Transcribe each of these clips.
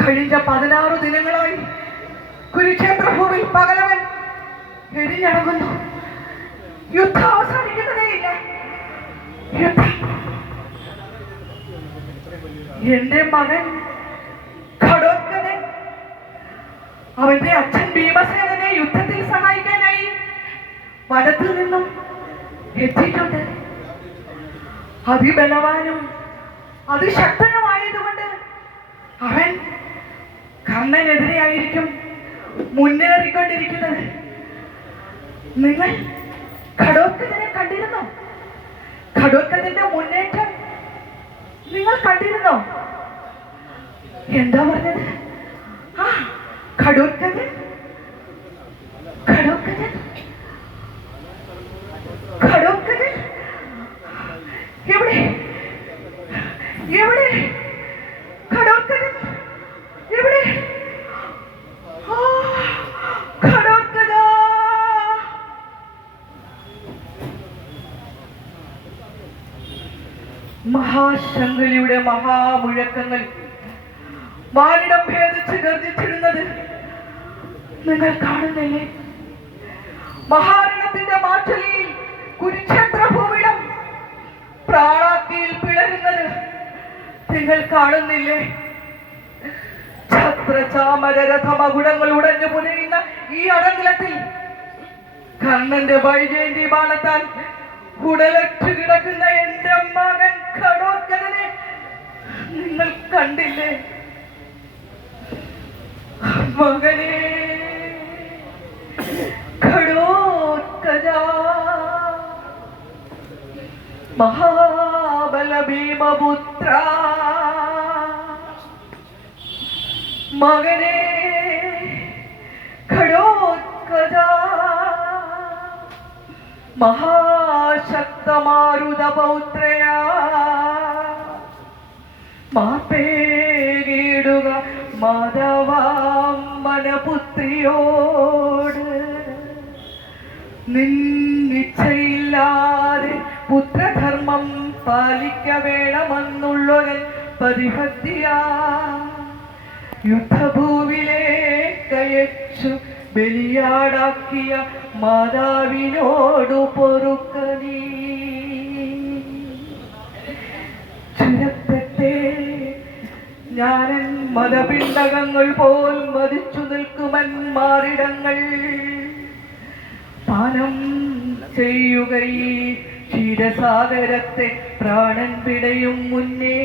കഴിഞ്ഞ പതിനാറ് ദിനങ്ങളായി കുരുക്ഷേത്ര പകലവൻ എരിഞ്ഞടങ്ങുന്നു യുദ്ധം അവസാനിക്കുന്നതേയില്ല. എന്റെ മകൻ അവന്റെ അച്ഛൻ ഭീമസേനനെ യുദ്ധത്തിൽ സഹായിക്കാനായി വനത്തിൽ നിന്നും എത്തിയിട്ടുണ്ട്. അതിബലവാനും അതിശക്തനുമായതുകൊണ്ട് അവൻ കണ്ണനെതിരെയായിരിക്കും മുന്നേറിക്കൊണ്ടിരിക്കുന്നത്. നിങ്ങൾ ഘടോത്കജനെ കണ്ടിരുന്നോ? ഘടോത്കജന്റെ മുന്നേറ്റം നിങ്ങൾ കണ്ടിരുന്നോ? എന്താ പറഞ്ഞത്? ആ ഘടോത്കജൻ ഘടോത്കജൻ എവിടെ എവിടെ ഘടോത്കജൻ എവിടെ ആ, ഘടോത്കജ മഹാശങ്കളിയുടെ മഹാമുഴക്കങ്ങൾ വാനിടം ഭേദിച്ച് ഗർജിച്ചിരുന്നത് നിങ്ങൾ കാണുന്നില്ലേ? മഹാരണത്തിന്റെ മാറ്റലിയിൽ കുരുക്ഷേത്ര ഭൂമിടം പ്രാണാക്കിയിൽ പിളരുന്നത് നിങ്ങൾ കാണുന്നില്ലേ? ഛത്രചാമരഥമകുടങ്ങൾ ഉടഞ്ഞു പുലയുന്ന ഈ അടങ്കലത്തിൽ കണ്ണന്റെ വൈജയന്തി ബാണത്താൻ കുടലറ്റ് കിടക്കുന്ന എന്റെ മകൻ മഹാബല ഭീമപുത്ര മകനെ ഘടോത്കജ മഹാശക്തമാരുതപൗത്രയ. മാപ്പേകിടുക മാധവാമ്മനപുത്രിയോട് നിന്നിച്ഛയില്ലാതെ പരിഭക്തിയാ യുദ്ധഭൂവിലേക്കയച്ചു ബലിയാടാക്കിയ മാതാവിനോടു പൊറുക്ക ചുരത്തെ ഞാനൻ മതപിണ്ടകങ്ങൾ പോൽ മതിച്ചു നിൽക്കുമന്മാരിടങ്ങൾ പാനം ചെയ്യുക ഈ ക്ഷീരസാഗരത്തെ പ്രാണൻ പിടയും മുന്നേ.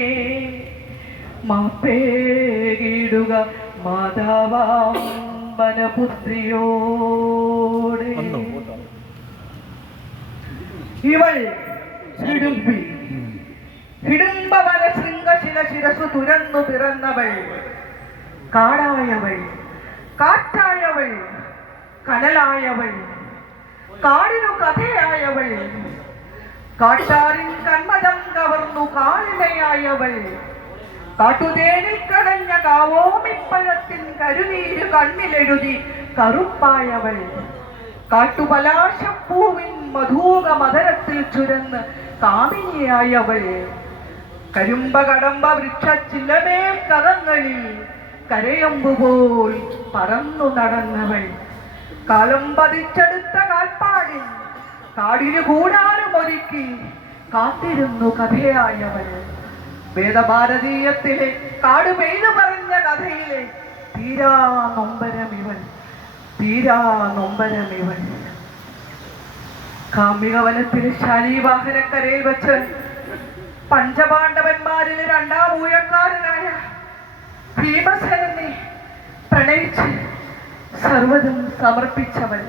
മാപ്പേകിടുക മാതാവാം വനപുത്രിയോടെ ഇവൾ ഹിഡുംബി ഹിഡുംബവന ശൃംഗശില ശിരസു തുരന്നു പിറന്നവൾ. കാടായവൾ. കാറ്റായവൾ. കനലായവൾ. കാടിനു കഥയായവൾ. കാട്ടാറിൻ കന്മതം കവർന്നു കാളിലയായവൾ കാട്ടുതേനിൽ കടഞ്ഞ കാവോമിപ്പഴത്തിൻ കരുനീര് കണ്ണിലെഴുതി കറുപ്പായവൾ. കാട്ടുപലാശപ്പൂവിൻ മധൂക മധരത്തിൽ ചുരന്ന് കാമിനിയായവൾ. കരിമ്പ കടമ്പ വൃക്ഷച്ചില്ലമേ കറങ്ങളിൽ കരയമ്പുപോൽ പറന്നു നടന്നവൾ. കാലം പതിച്ചെടുത്ത കാൽപ്പാടിൽ കാടിന് കൂടാരം ഒരുക്കി കാത്തിരുന്നു കഥയായവൾ. വേദഭാരതീയത്തിലെ കാട് പെയ്തു പറഞ്ഞ കഥയിലെ തീരാ നൊമ്പരമിവൾ തീരാ നൊമ്പരമിവൾ കാമികവനത്തിലെ ശാലീവാഹനക്കരയിൽ വെച്ച് പഞ്ചപാണ്ഡവന്മാരിലെ രണ്ടാം ഊഴക്കാരനായ ഭീമസരനെ പ്രണയിച്ച് സർവതും സമർപ്പിച്ചവൻ.